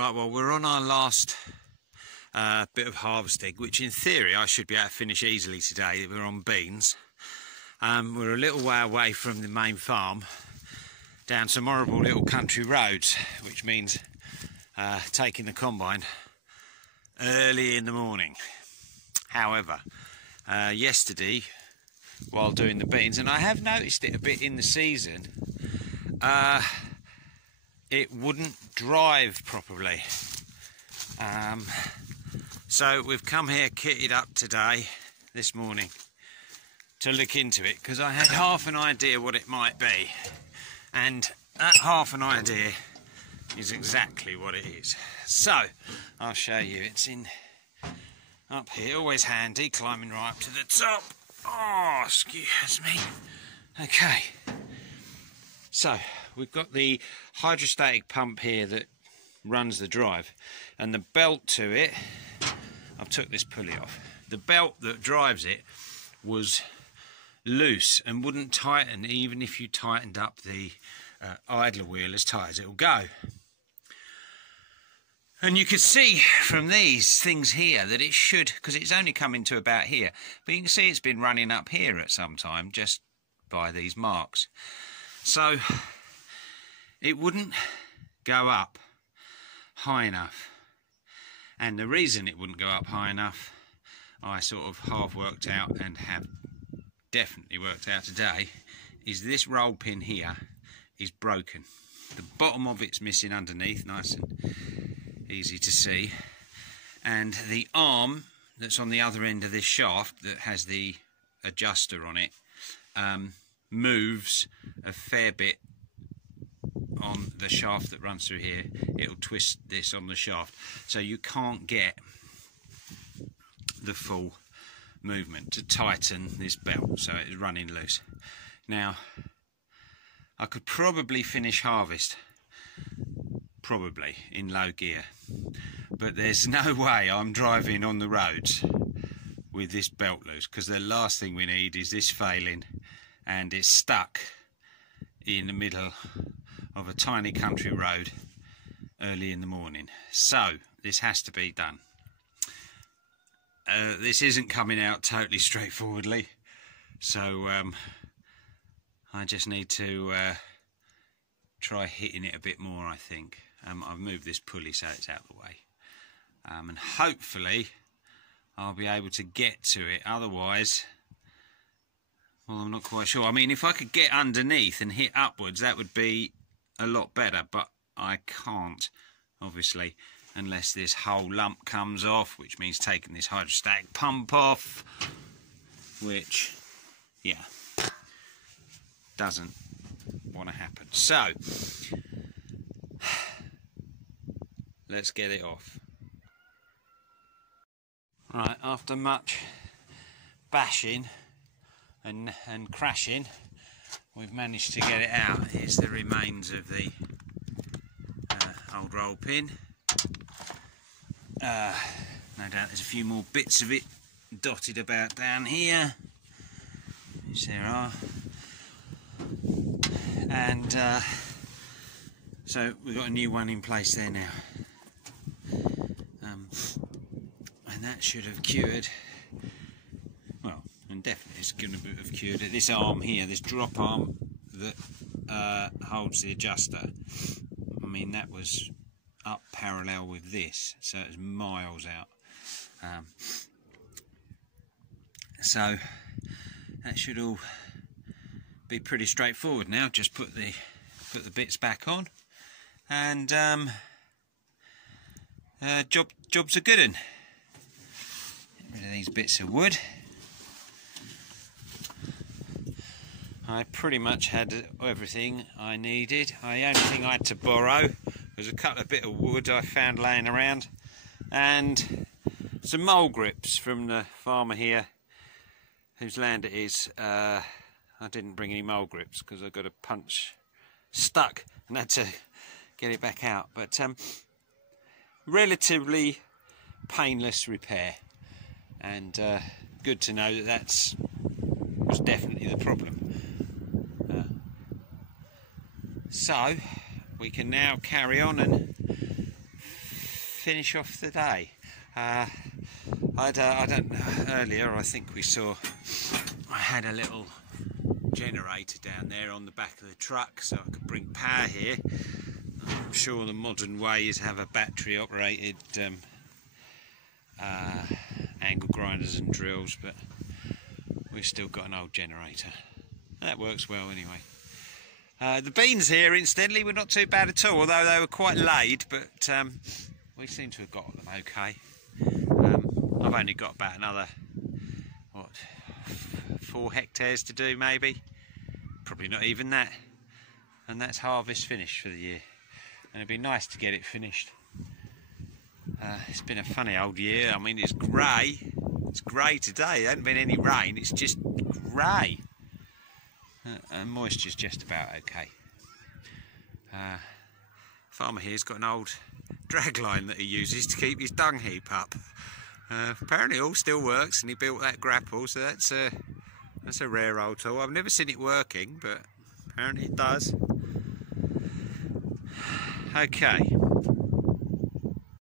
Right, well, we're on our last bit of harvesting, which in theory I should be able to finish easily today. We're on beans. We're a little way away from the main farm, down some horrible little country roads, which means taking the combine early in the morning. However, yesterday, while doing the beans, and I have noticed it a bit in the season, it wouldn't drive properly. So we've come here kitted up today, this morning, to look into it, because I had half an idea what it might be, and that half an idea is exactly what it is. So I'll show you. It's in up here, always handy, climbing right up to the top. Oh, excuse me. Okay, so we've got the hydrostatic pump here that runs the drive, and the belt to it, I've took this pulley off. The belt that drives it was loose and wouldn't tighten even if you tightened up the idler wheel as tight as it'll go. And you could see from these things here that it should, because it's only coming to about here, but you can see it's been running up here at some time just by these marks. So it wouldn't go up high enough. And the reason it wouldn't go up high enough, I sort of half worked out and have definitely worked out today, is this roll pin here is broken. The bottom of it's missing underneath, nice and easy to see. And the arm that's on the other end of this shaft that has the adjuster on it moves a fair bit on the shaft that runs through here. It'll twist this on the shaft, so you can't get the full movement to tighten this belt, so it's running loose. Now, I could probably finish harvest, probably, in low gear, but there's no way I'm driving on the roads with this belt loose, because the last thing we need is this failing and it's stuck in the middle of a tiny country road early in the morning. So this has to be done. This isn't coming out totally straightforwardly, so I just need to try hitting it a bit more, I think. I've moved this pulley so it's out of the way, and hopefully I'll be able to get to it. Otherwise, well, I'm not quite sure. I mean, if I could get underneath and hit upwards, that would be a lot better, but I can't, obviously, unless this whole lump comes off, which means taking this hydrostatic pump off, which, yeah, doesn't want to happen. So let's get it off. Right, after much bashing and crashing, we've managed to get it out. Here's the remains of the old roll pin. No doubt there's a few more bits of it dotted about down here, which there are. And so we've got a new one in place there now. And that should have cured, well, and definitely it's going to have cured it. This arm here, this drop arm that holds the adjuster, I mean, that was up parallel with this, so it's miles out. So that should all be pretty straightforward now. Just put the bits back on, and job's a good one. Get rid of these bits of wood. I pretty much had everything I needed. The only thing I had to borrow was a couple of bits of wood I found laying around, and some mole grips from the farmer here whose land it is. I didn't bring any mole grips because I got a punch stuck and had to get it back out, but relatively painless repair, and good to know that was definitely the problem. So we can now carry on and finish off the day. Earlier I think we saw I had a little generator down there on the back of the truck so I could bring power here. I'm sure the modern way is have a battery operated angle grinders and drills, but we've still got an old generator. That works well anyway. The beans here, incidentally, were not too bad at all, although they were quite laid, but we seem to have got them okay. I've only got about another, 4 hectares to do maybe, probably not even that, and that's harvest finished for the year, and it'd be nice to get it finished. It's been a funny old year. I mean, it's grey today, there hasn't been any rain, it's just grey. And moisture's just about okay. Farmer here's got an old drag line that he uses to keep his dung heap up. Apparently it all still works, and he built that grapple, so that's a rare old tool. I've never seen it working, but apparently it does. Okay.